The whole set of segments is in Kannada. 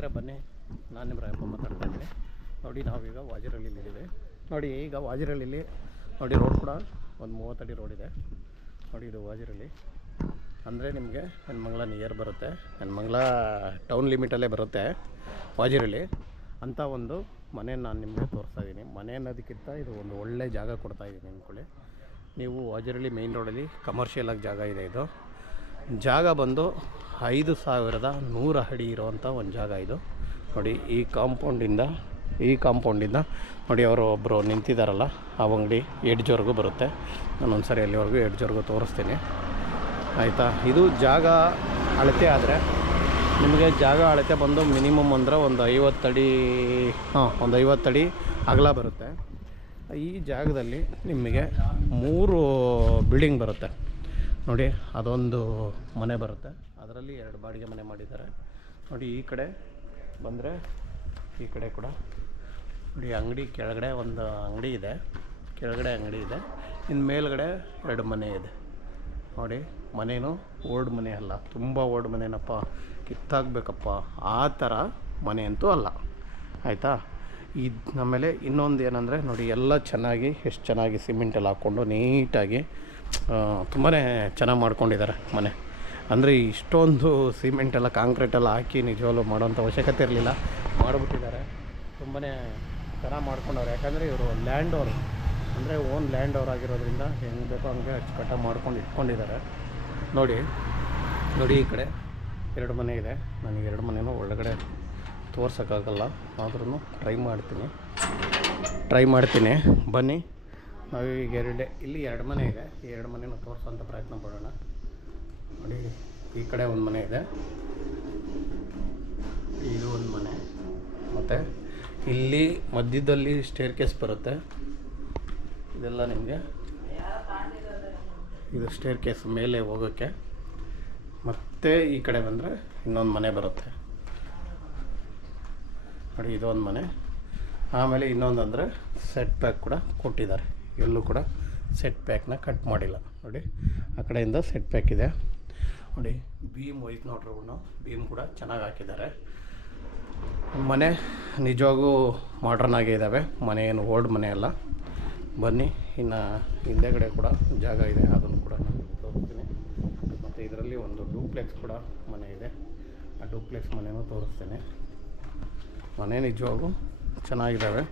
ಸ್ನೇಹಿತರೆ ಬನ್ನಿ, ನಾನು ನಿಮ್ಮ ರಾಯಪ್ಪ ಮಾತಾಡ್ತಾ ಇದ್ದೀನಿ. ನೋಡಿ ನಾವೀಗ ವಾಜಿರಳ್ಳಿಲಿದ್ದೀವಿ. ನೋಡಿ ಈಗ ವಾಜಿರಳ್ಳಿಲಿ ನೋಡಿ ರೋಡ್ ಕೂಡ ಒಂದು 30 ಅಡಿ ರೋಡ್ ಇದೆ. ನೋಡಿ ಇದು ವಾಜಿರಳ್ಳಿ ಅಂದರೆ ನಿಮಗೆ ನೆನ್ಮಂಗ್ಲ ನಿಯರ್ ಬರುತ್ತೆ, ನೆನ್ಮಂಗ್ಲ ಟೌನ್ ಲಿಮಿಟಲ್ಲೇ ಬರುತ್ತೆ ವಾಜಿರಳ್ಳಿ ಅಂತ ಒಂದು ಮನೆ ನಾನು ನಿಮಗೆ ತೋರಿಸ್ತಾ ಇದ್ದೀನಿ. ಮನೆ ಅನ್ನೋದಕ್ಕಿಂತ ಇದು ಒಂದು ಒಳ್ಳೆ ಜಾಗ ಕೊಡ್ತಾ ಇದ್ದೀನಿ ಅಂದ್ಕೊಳ್ಳಿ. ನೀವು ವಾಜಿರಳ್ಳಿ ಮೇಯ್ನ್ ರೋಡಲ್ಲಿ ಕಮರ್ಷಿಯಲಾಗಿ ಜಾಗ ಇದೆ. ಇದು ಜಾಗ ಬಂದು 5100 ಅಡಿ ಇರೋವಂಥ ಒಂದು ಜಾಗ ಇದು. ನೋಡಿ ಈ ಕಾಂಪೌಂಡಿಂದ ನೋಡಿ ಅವರು ಒಬ್ಬರು ನಿಂತಿದ್ದಾರಲ್ಲ, ಆ ಅಂಗಡಿ ಎಡ್ಜ್ವರೆಗೂ ಬರುತ್ತೆ. ನಾನು ಒಂದು ಸರಿ ಅಲ್ಲಿವರೆಗೂ ಎಡ್ಜ್ವರೆಗೂ ತೋರಿಸ್ತೀನಿ ಆಯಿತಾ. ಇದು ಜಾಗ ಅಳತೆ ಆದರೆ ನಿಮಗೆ ಜಾಗ ಅಳತೆ ಬಂದು ಮಿನಿಮಮ್ ಅಂದರೆ ಒಂದು 50 ಅಡಿ ಒಂದು 50 ಅಡಿ ಅಗಲ ಬರುತ್ತೆ. ಈ ಜಾಗದಲ್ಲಿ ನಿಮಗೆ 3 ಬಿಲ್ಡಿಂಗ್ ಬರುತ್ತೆ. ನೋಡಿ ಅದೊಂದು ಮನೆ ಬರುತ್ತೆ, ಅದರಲ್ಲಿ 2 ಬಾಡಿಗೆ ಮನೆ ಮಾಡಿದ್ದಾರೆ. ನೋಡಿ ಈ ಕಡೆ ಬಂದರೆ ಈ ಕಡೆ ಕೂಡ ನೋಡಿ ಅಂಗಡಿ ಕೆಳಗಡೆ ಒಂದು ಅಂಗಡಿ ಇದೆ, ಇನ್ನು ಮೇಲ್ಗಡೆ 2 ಮನೆ ಇದೆ. ನೋಡಿ ಮನೇನು ಓಲ್ಡ್ ಮನೆ ಅಲ್ಲ, ತುಂಬ ಓಲ್ಡ್ ಮನೆನಪ್ಪ, ಕಿತ್ತಾಗಬೇಕಪ್ಪ ಆ ಥರ ಮನೆ ಅಂತೂ ಅಲ್ಲ ಆಯಿತಾ. ಆಮೇಲೆ ಇನ್ನೊಂದು ಏನಂದರೆ ನೋಡಿ ಎಲ್ಲ ಚೆನ್ನಾಗಿ ಎಷ್ಟು ಚೆನ್ನಾಗಿ ಸಿಮೆಂಟೆಲ್ಲ ಹಾಕ್ಕೊಂಡು ನೀಟಾಗಿ ತುಂಬಾ ಚೆನ್ನಾಗಿ ಮಾಡ್ಕೊಂಡಿದ್ದಾರೆ ಮನೆ. ಅಂದರೆ ಇಷ್ಟೊಂದು ಸಿಮೆಂಟೆಲ್ಲ ಕಾಂಕ್ರೀಟೆಲ್ಲ ಹಾಕಿ ನಿಜವಾಗ್ಲೂ ಮಾಡೋಂಥ ಅವಶ್ಯಕತೆ ಇರಲಿಲ್ಲ, ಮಾಡಿಬಿಟ್ಟಿದ್ದಾರೆ. ತುಂಬಾ ಚೆನ್ನಾಗಿ ಮಾಡ್ಕೊಂಡವ್ರು, ಯಾಕಂದರೆ ಇವರು ಲ್ಯಾಂಡ್ ಓರ್ ಅಂದರೆ ಓನ್ ಲ್ಯಾಂಡ್ ಓರ್ ಆಗಿರೋದ್ರಿಂದ ಹೆಂಗೆ ಬೇಕೋ ಹಂಗೆ ಅಚ್ಚುಕಟ್ಟಾಗಿ ಮಾಡ್ಕೊಂಡು ಇಟ್ಕೊಂಡಿದ್ದಾರೆ. ನೋಡಿ ಈ ಕಡೆ 2 ಮನೆ ಇದೆ. ನನಗೆ 2 ಮನೆಯೂ ಒಳಗಡೆ ತೋರ್ಸೋಕ್ಕಾಗಲ್ಲ, ಆದ್ರೂ ಟ್ರೈ ಮಾಡ್ತೀನಿ ಬನ್ನಿ. ನಾವೀಗ ಇಲ್ಲಿ 2 ಮನೆ ಇದೆ, ಈ 2 ಮನೆಯೂ ತೋರಿಸೋಂಥ ಪ್ರಯತ್ನ ಪಡೋಣ. ನೋಡಿ ಈ ಕಡೆ ಒಂದು ಮನೆ ಇದೆ, ಇದು ಒಂದು ಮನೆ, ಮತ್ತು ಇಲ್ಲಿ ಮಧ್ಯದಲ್ಲಿ ಸ್ಟೇರ್ ಕೇಸ್ ಬರುತ್ತೆ. ಇದೆಲ್ಲ ನಿಮಗೆ ಇದು ಸ್ಟೇರ್ ಕೇಸ್ ಮೇಲೆ ಹೋಗೋಕ್ಕೆ. ಮತ್ತು ಈ ಕಡೆ ಬಂದರೆ ಇನ್ನೊಂದು ಮನೆ ಬರುತ್ತೆ. ನೋಡಿ ಇದೊಂದು ಮನೆ. ಆಮೇಲೆ ಇನ್ನೊಂದು ಅಂದರೆ ಸೆಟ್ ಪ್ಯಾಕ್ ಕೂಡ ಕೊಟ್ಟಿದ್ದಾರೆ, ಎಲ್ಲೂ ಕೂಡ ಸೆಟ್ ಪ್ಯಾಕ್ನ ಕಟ್ ಮಾಡಿಲ್ಲ. ನೋಡಿ ಆ ಕಡೆಯಿಂದ ಸೆಟ್ ಪ್ಯಾಕ್ ಇದೆ. ನೋಡಿ ಬೀಮ್ ಹೋಯ್ತು ನೋಡ್ರಿ, ಬೀಮ್ ಕೂಡ ಚೆನ್ನಾಗಿ ಹಾಕಿದ್ದಾರೆ. ಮನೆ ನಿಜವಾಗೂ ಮಾಡ್ರನ್ ಆಗೇ ಇದ್ದಾವೆ, ಮನೆ ಏನು ಓಲ್ಡ್ ಮನೆ ಅಲ್ಲ. ಬನ್ನಿ, ಇನ್ನು ಹಿಂದೆಗಡೆ ಕೂಡ ಜಾಗ ಇದೆ, ಅದನ್ನು ಕೂಡ ನಾನು ತೋರಿಸ್ತೀನಿ. ಮತ್ತು ಇದರಲ್ಲಿ ಒಂದು ಡೂಪ್ಲೆಕ್ಸ್ ಕೂಡ ಮನೆ ಇದೆ, ಆ ಡೂಪ್ಲೆಕ್ಸ್ ಮನೆಯೂ ತೋರಿಸ್ತೀನಿ. ಮನೆ ನಿಜವಾಗೂ ಚೆನ್ನಾಗಿದ್ದಾವೆ.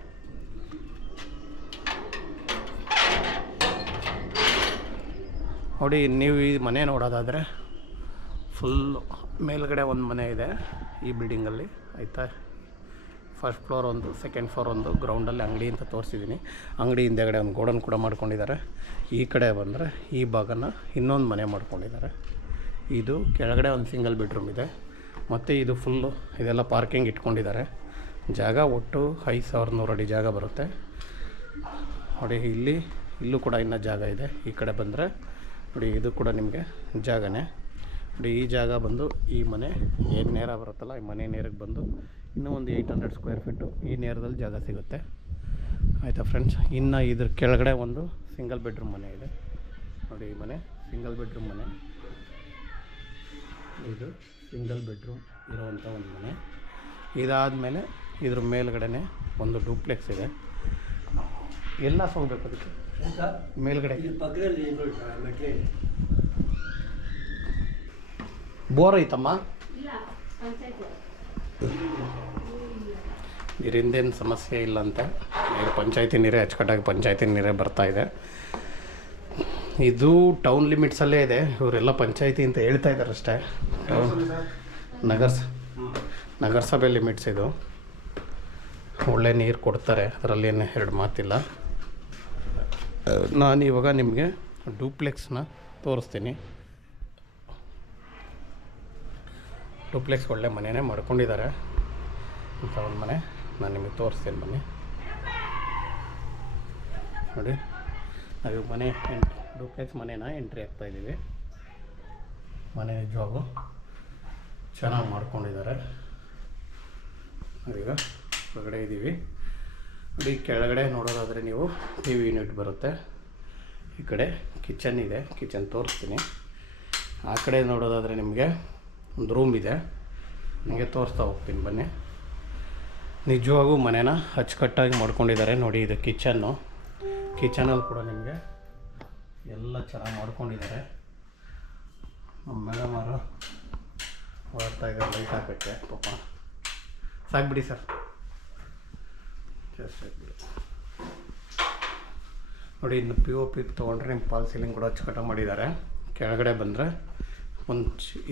ನೋಡಿ ನೀವು ಈ ಮನೆ ನೋಡೋದಾದರೆ ಫುಲ್ಲು ಮೇಲ್ಗಡೆ ಒಂದು ಮನೆ ಇದೆ ಈ ಬಿಲ್ಡಿಂಗಲ್ಲಿ ಆಯಿತಾ. ಫಸ್ಟ್ ಫ್ಲೋರ್ ಒಂದು, ಸೆಕೆಂಡ್ ಫ್ಲೋರ್ ಒಂದು, ಗ್ರೌಂಡಲ್ಲಿ ಅಂಗಡಿ ಅಂತ ತೋರಿಸಿದ್ದೀನಿ. ಅಂಗಡಿ ಹಿಂದೆಗಡೆ ಒಂದು ಗೋಡನ್ ಕೂಡ ಮಾಡ್ಕೊಂಡಿದ್ದಾರೆ. ಈ ಕಡೆ ಬಂದರೆ ಈ ಭಾಗನ ಇನ್ನೊಂದು ಮನೆ ಮಾಡ್ಕೊಂಡಿದ್ದಾರೆ. ಇದು ಕೆಳಗಡೆ ಒಂದು ಸಿಂಗಲ್ ಬೆಡ್ರೂಮ್ ಇದೆ, ಮತ್ತು ಇದು ಫುಲ್ಲು ಇದೆಲ್ಲ ಪಾರ್ಕಿಂಗ್ ಇಟ್ಕೊಂಡಿದ್ದಾರೆ. ಜಾಗ ಒಟ್ಟು 5100 ಅಡಿ ಜಾಗ ಬರುತ್ತೆ. ನೋಡಿ ಇಲ್ಲೂ ಕೂಡ ಇನ್ನೂ ಜಾಗ ಇದೆ. ಈ ಕಡೆ ಬಂದರೆ ನೋಡಿ ಇದು ಕೂಡ ನಿಮಗೆ ಜಾಗನೇ. ನೋಡಿ ಈ ಜಾಗ ಬಂದು ಈ ಮನೆ ಏನು ನೇರ ಬರುತ್ತಲ್ಲ, ಈ ಮನೆ ನೇರಕ್ಕೆ ಬಂದು ಇನ್ನೂ ಒಂದು 800 ಸ್ಕ್ವೇರ್ ಫೀಟು ಈ ನೇರದಲ್ಲಿ ಜಾಗ ಸಿಗುತ್ತೆ ಆಯಿತಾ ಫ್ರೆಂಡ್ಸ್. ಇನ್ನು ಇದ್ರ ಕೆಳಗಡೆ ಒಂದು ಸಿಂಗಲ್ ಬೆಡ್ರೂಮ್ ಮನೆ ಇದೆ. ನೋಡಿ ಈ ಮನೆ ಸಿಂಗಲ್ ಬೆಡ್ರೂಮ್ ಮನೆ, ಇದು ಸಿಂಗಲ್ ಬೆಡ್ರೂಮ್ ಇರೋವಂಥ ಒಂದು ಮನೆ. ಇದಾದಮೇಲೆ ಇದ್ರ ಮೇಲ್ಗಡೆ ಒಂದು ಡೂಪ್ಲೆಕ್ಸ್ ಇದೆ. ಎಲ್ಲ ಹೋಗ್ಬೇಕು ಅದಕ್ಕೆ ಮೇಲ್ಗಡೆ ಬೋರ್ ಐತಮ್ಮ, ನೀರಿಂದೇನು ಸಮಸ್ಯೆ ಇಲ್ಲ ಅಂತ. ಪಂಚಾಯತಿ ನೀರೇ ಅಚ್ಚುಕಟ್ಟಾಗಿ ಪಂಚಾಯತಿ ನೀರೇ ಬರ್ತಾಯಿದೆ. ಇದು ಟೌನ್ ಲಿಮಿಟ್ಸಲ್ಲೇ ಇದೆ, ಇವರೆಲ್ಲ ಪಂಚಾಯತಿ ಅಂತ ಹೇಳ್ತಾ ಇದ್ದಾರೆ ಅಷ್ಟೇ. ನಗರಸಭೆ ಲಿಮಿಟ್ಸ್ ಇದು. ಒಳ್ಳೆ ನೀರು ಕೊಡ್ತಾರೆ, ಅದರಲ್ಲೇನು 2 ಮಾತಿಲ್ಲ. ನಾನು ಇವಾಗ ನಿಮಗೆ ಡೂಪ್ಲೆಕ್ಸ್ನ ತೋರಿಸ್ತೀನಿ. ಡೂಪ್ಲೆಕ್ಸ್ ಒಳ್ಳೆ ಮನೆಯೇ ಮಾಡ್ಕೊಂಡಿದ್ದಾರೆ ಇಂಥ ಒಂದು ಮನೆ ನಾನು ನಿಮಗೆ ತೋರಿಸ್ತೀನಿ ಬನ್ನಿ. ನೋಡಿ ನಾವು ಮನೆ ಡೂಪ್ಲೆಕ್ಸ್ ಮನೇನ ಎಂಟ್ರಿ ಆಗ್ತಾಯಿದ್ದೀವಿ. ಮನೆ ನಿಜವಾಗೂ ಚೆನ್ನಾಗಿ ಮಾಡ್ಕೊಂಡಿದ್ದಾರೆ. ನಾವೀಗ ಹೊರಗಡೆ ಇದ್ದೀವಿ. ನೋಡಿ ಕೆಳಗಡೆ ನೋಡೋದಾದರೆ ನೀವು ಟಿ ವಿ ಯೂನಿಟ್ ಬರುತ್ತೆ. ಈ ಕಡೆ ಕಿಚನ್ ಇದೆ, ಕಿಚನ್ ತೋರಿಸ್ತೀನಿ. ಆ ಕಡೆ ನೋಡೋದಾದರೆ ನಿಮಗೆ ಒಂದು ರೂಮ್ ಇದೆ. ನನಗೆ ತೋರಿಸ್ತಾ ಹೋಗ್ತೀನಿ ಬನ್ನಿ. ನಿಜವಾಗೂ ಮನೇನ ಅಚ್ಚುಕಟ್ಟಾಗಿ ಮಾಡ್ಕೊಂಡಿದ್ದಾರೆ ನೋಡಿ. ಇದು ಕಿಚನಲ್ಲಿ ಕೂಡ ನಿಮಗೆ ಎಲ್ಲ ಚೆನ್ನಾಗಿ ಮಾಡ್ಕೊಂಡಿದ್ದಾರೆ. ನಮ್ಮ ಮೇಡಮ್ ಅವರು ಹೊರಡ್ತಾ ಇದ್ದಾರೆ ಲೈಟ್ ಹಾಕೋಕ್ಕೆ. ಪಾಪ ಸಾಕ್ಬಿಡಿ ಸರ್, ಸಾಕ್ಬಿಡಿ ನೋಡಿ. ಇನ್ನು POP ತೊಗೊಂಡ್ರೆ ನಿಮ್ಮ ಪಾಲ್ ಸೀಲಿಂಗ್ ಕೂಡ ಅಚ್ಚುಕಟ್ಟಾಗಿ ಮಾಡಿದ್ದಾರೆ. ಕೆಳಗಡೆ ಬಂದರೆ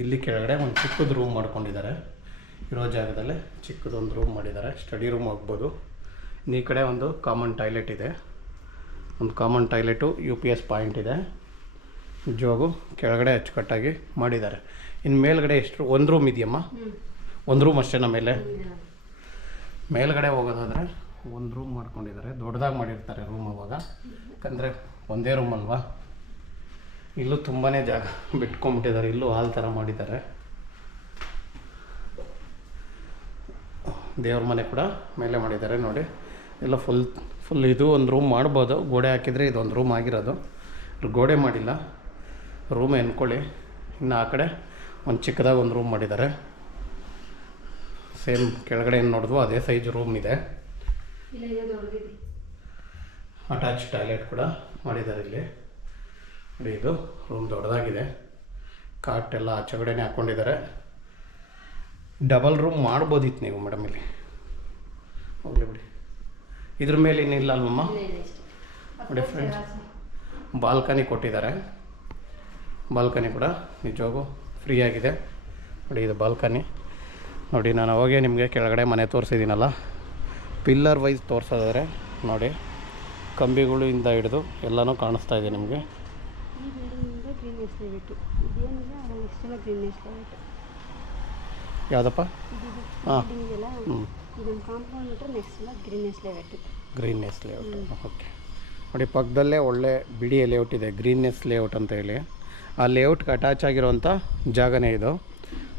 ಇಲ್ಲಿ ಕೆಳಗಡೆ ಒಂದು ಚಿಕ್ಕದು ರೂಮ್ ಮಾಡ್ಕೊಂಡಿದ್ದಾರೆ. ಇರೋ ಜಾಗದಲ್ಲೇ ಚಿಕ್ಕದೊಂದು ರೂಮ್ ಮಾಡಿದ್ದಾರೆ, ಸ್ಟಡಿ ರೂಮ್ ಆಗ್ಬೋದು. ಈ ಕಡೆ ಒಂದು ಕಾಮನ್ ಟಾಯ್ಲೆಟ್ ಇದೆ, ಒಂದು ಕಾಮನ್ ಟಾಯ್ಲೆಟು UPS ಪಾಯಿಂಟ್ ಇದೆ. ನಿಜವಾಗೂ ಕೆಳಗಡೆ ಅಚ್ಚುಕಟ್ಟಾಗಿ ಮಾಡಿದ್ದಾರೆ. ಇನ್ನು ಮೇಲ್ಗಡೆ ಎಷ್ಟು ಒಂದು ರೂಮ್ ಇದೆಯಮ್ಮ? ಒಂದು ರೂಮ್ ಅಷ್ಟೇನ ಮೇಲ್ಗಡೆ ಹೋಗೋದಾದರೆ ಒಂದು ರೂಮ್ ಮಾಡ್ಕೊಂಡಿದ್ದಾರೆ. ದೊಡ್ಡದಾಗಿ ಮಾಡಿರ್ತಾರೆ ರೂಮ್ ಅವಾಗ, ಯಾಕಂದರೆ ಒಂದೇ ರೂಮ್ ಅಲ್ವಾ. ಇಲ್ಲೂ ತುಂಬಾ ಜಾಗ ಬಿಟ್ಕೊಂಡ್ಬಿಟ್ಟಿದ್ದಾರೆ. ಇಲ್ಲೂ ಹಾಲ್ ಥರ ಮಾಡಿದ್ದಾರೆ. ದೇವ್ರ ಮನೆ ಕೂಡ ಮೇಲೆ ಮಾಡಿದ್ದಾರೆ ನೋಡಿ. ಎಲ್ಲ ಫುಲ್ ಇದು ಒಂದು ರೂಮ್ ಮಾಡ್ಬೋದು. ಗೋಡೆ ಹಾಕಿದರೆ ಇದೊಂದು ರೂಮ್ ಆಗಿರೋದು. ಗೋಡೆ ಮಾಡಿಲ್ಲ, ರೂಮ್ ಎನ್ಕೊಳ್ಳಿ. ಇನ್ನು ಆ ಕಡೆ ಒಂದು ಚಿಕ್ಕದಾಗಿ ಒಂದು ರೂಮ್ ಮಾಡಿದ್ದಾರೆ. ಸೇಮ್ ಕೆಳಗಡೆ ಏನು ನೋಡಿದ್ವು ಅದೇ ಸೈಜ್ ರೂಮ್ ಇದೆ. ಅಟ್ಯಾಚ್ ಟಾಯ್ಲೆಟ್ ಕೂಡ ಮಾಡಿದ್ದಾರೆ ಇಲ್ಲಿ ನೋಡಿ. ಇದು ರೂಮ್ ದೊಡ್ಡದಾಗಿದೆ. ಕಾಟ್ ಎಲ್ಲ ಆಚೆಗಡೆನೇ ಹಾಕ್ಕೊಂಡಿದ್ದಾರೆ. ಡಬಲ್ ರೂಮ್ ಮಾಡ್ಬೋದಿತ್ತು ನೀವು ಮೇಡಮ್. ಇಲ್ಲಿ ಹೋಗಲಿ ಬಿಡಿ. ಇದ್ರ ಮೇಲೆ ಏನಿಲ್ಲ ಅಲ್ವಮ್ಮ ನೋಡಿ ಫ್ರೆಂಡ್ಸ್. ಬಾಲ್ಕನಿ ಕೊಟ್ಟಿದ್ದಾರೆ. ಬಾಲ್ಕನಿ ಕೂಡ ನಿಜವಾಗೂ ಫ್ರೀಯಾಗಿದೆ ನೋಡಿ. ಇದು ಬಾಲ್ಕನಿ ನೋಡಿ. ನಾನು ಅವಾಗೇ ನಿಮಗೆ ಕೆಳಗಡೆ ಮನೆ ತೋರಿಸಿದ್ದೀನಲ್ಲ, ಪಿಲ್ಲರ್ ವೈಸ್ ತೋರಿಸೋದಾದ್ರೆ ನೋಡಿ, ಕಂಬಿಗಳಿಂದ ಹಿಡಿದು ಎಲ್ಲನೂ ಕಾಣಿಸ್ತಾ ಇದೆ ನಿಮಗೆ. ಯಾವುದಪ್ಪ? ಹಾಂ, ಗ್ರೀನ್ನೆಸ್ ಲೇಔಟ್. ಓಕೆ ನೋಡಿ, ಪಕ್ಕದಲ್ಲೇ ಒಳ್ಳೆ ಬಿಡಿ ಲೇಔಟ್ ಇದೆ, ಗ್ರೀನ್ನೆಸ್ ಲೇಔಟ್ ಅಂತ ಹೇಳಿ. ಆ ಲೇಔಟ್ಗೆ ಅಟ್ಯಾಚ್ ಆಗಿರೋವಂಥ ಜಾಗನೇ ಇದು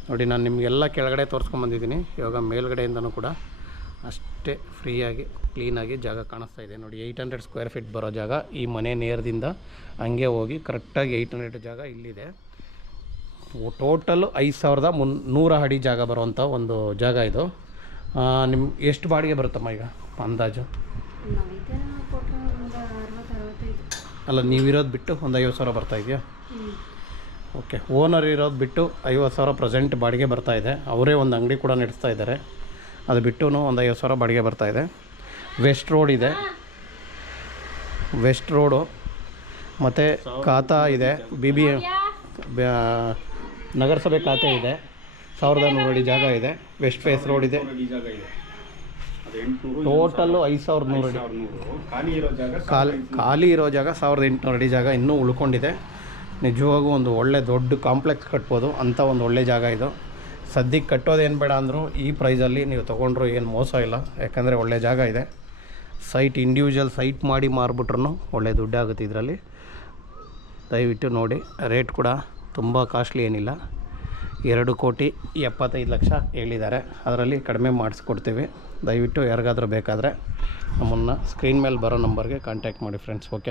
ನೋಡಿ. ನಾನು ನಿಮಗೆಲ್ಲ ಕೆಳಗಡೆ ತೋರಿಸ್ಕೊಂಬಂದಿದ್ದೀನಿ. ಇವಾಗ ಮೇಲ್ಗಡೆಯಿಂದನೂ ಕೂಡ ಅಷ್ಟೇ ಫ್ರೀಯಾಗಿ ಕ್ಲೀನಾಗಿ ಜಾಗ ಕಾಣಿಸ್ತಾ ಇದೆ ನೋಡಿ. 800 ಸ್ಕ್ವೇರ್ ಫೀಟ್ ಬರೋ ಜಾಗ ಈ ಮನೆ ನೇರದಿಂದ ಹಂಗೆ ಹೋಗಿ ಕರೆಕ್ಟಾಗಿ 800 ಜಾಗ ಇಲ್ಲಿದೆ. ಟೋಟಲು 5300 ಅಡಿ ಜಾಗ ಬರುವಂಥ ಒಂದು ಜಾಗ ಇದು. ನಿಮ್ಗೆ ಎಷ್ಟು ಬಾಡಿಗೆ ಬರುತ್ತಮ್ಮ ಈಗ ಅಂದಾಜು? ಅಲ್ಲ, ನೀವಿರೋದು ಬಿಟ್ಟು ಒಂದು 50,000 ಬರ್ತಾಯಿದೆಯಾ? ಓಕೆ, ಓನರ್ ಇರೋದು ಬಿಟ್ಟು 50,000 ಪ್ರೆಸೆಂಟ್ ಬಾಡಿಗೆ ಬರ್ತಾಯಿದೆ. ಅವರೇ ಒಂದು ಅಂಗಡಿ ಕೂಡ ನಡೆಸ್ತಾ ಇದ್ದಾರೆ. ಅದು ಬಿಟ್ಟು ಒಂದು 50,000 ಬಾಡಿಗೆ ಬರ್ತಾಯಿದೆ. ವೆಸ್ಟ್ ರೋಡ್ ಇದೆ, ವೆಸ್ಟ್ ರೋಡು ಮತ್ತು ಖಾತಾ ಇದೆ, BBM ನಗರಸಭೆ ಖಾತೆ ಇದೆ. 1100 ಅಡಿ ಜಾಗ ಇದೆ. ವೆಸ್ಟ್ ಫೇಸ್ ರೋಡ್ ಇದೆ. ಟೋಟಲ್ಲು 5100 ಅಡಿ. ಖಾಲಿ ಇರೋ ಜಾಗ 1800 ಅಡಿ ಜಾಗ ಇನ್ನೂ ಉಳ್ಕೊಂಡಿದೆ. ನಿಜವಾಗೂ ಒಂದು ಒಳ್ಳೆ ದೊಡ್ಡ ಕಾಂಪ್ಲೆಕ್ಸ್ ಕಟ್ಬೋದು ಅಂಥ ಒಂದು ಒಳ್ಳೆ ಜಾಗ ಇದು. ಸದ್ಯಕ್ಕೆ ಕಟ್ಟೋದೇನು ಬೇಡ ಅಂದರೂ ಈ ಪ್ರೈಸಲ್ಲಿ ನೀವು ತೊಗೊಂಡ್ರು ಏನು ಮೋಸ ಇಲ್ಲ, ಯಾಕಂದರೆ ಒಳ್ಳೆ ಜಾಗ ಇದೆ. ಸೈಟ್ ಇಂಡಿವಿಜುವಲ್ ಸೈಟ್ ಮಾಡಿ ಮಾರ್ಬಿಟ್ರೂ ಒಳ್ಳೆ ದುಡ್ಡಾಗುತ್ತೆ ಇದರಲ್ಲಿ. ದಯವಿಟ್ಟು ನೋಡಿ. ರೇಟ್ ಕೂಡ ತುಂಬ ಕಾಸ್ಟ್ಲಿ ಏನಿಲ್ಲ. 2,75,00,000 ಹೇಳಿದ್ದಾರೆ. ಅದರಲ್ಲಿ ಕಡಿಮೆ ಮಾಡಿಸ್ಕೊಡ್ತೀವಿ. ದಯವಿಟ್ಟು ಯಾರಿಗಾದ್ರೂ ಬೇಕಾದರೆ ನಮ್ಮನ್ನು ಸ್ಕ್ರೀನ್ ಮೇಲೆ ಬರೋ ನಂಬರ್ಗೆ ಕಾಂಟ್ಯಾಕ್ಟ್ ಮಾಡಿ ಫ್ರೆಂಡ್ಸ್. ಓಕೆ.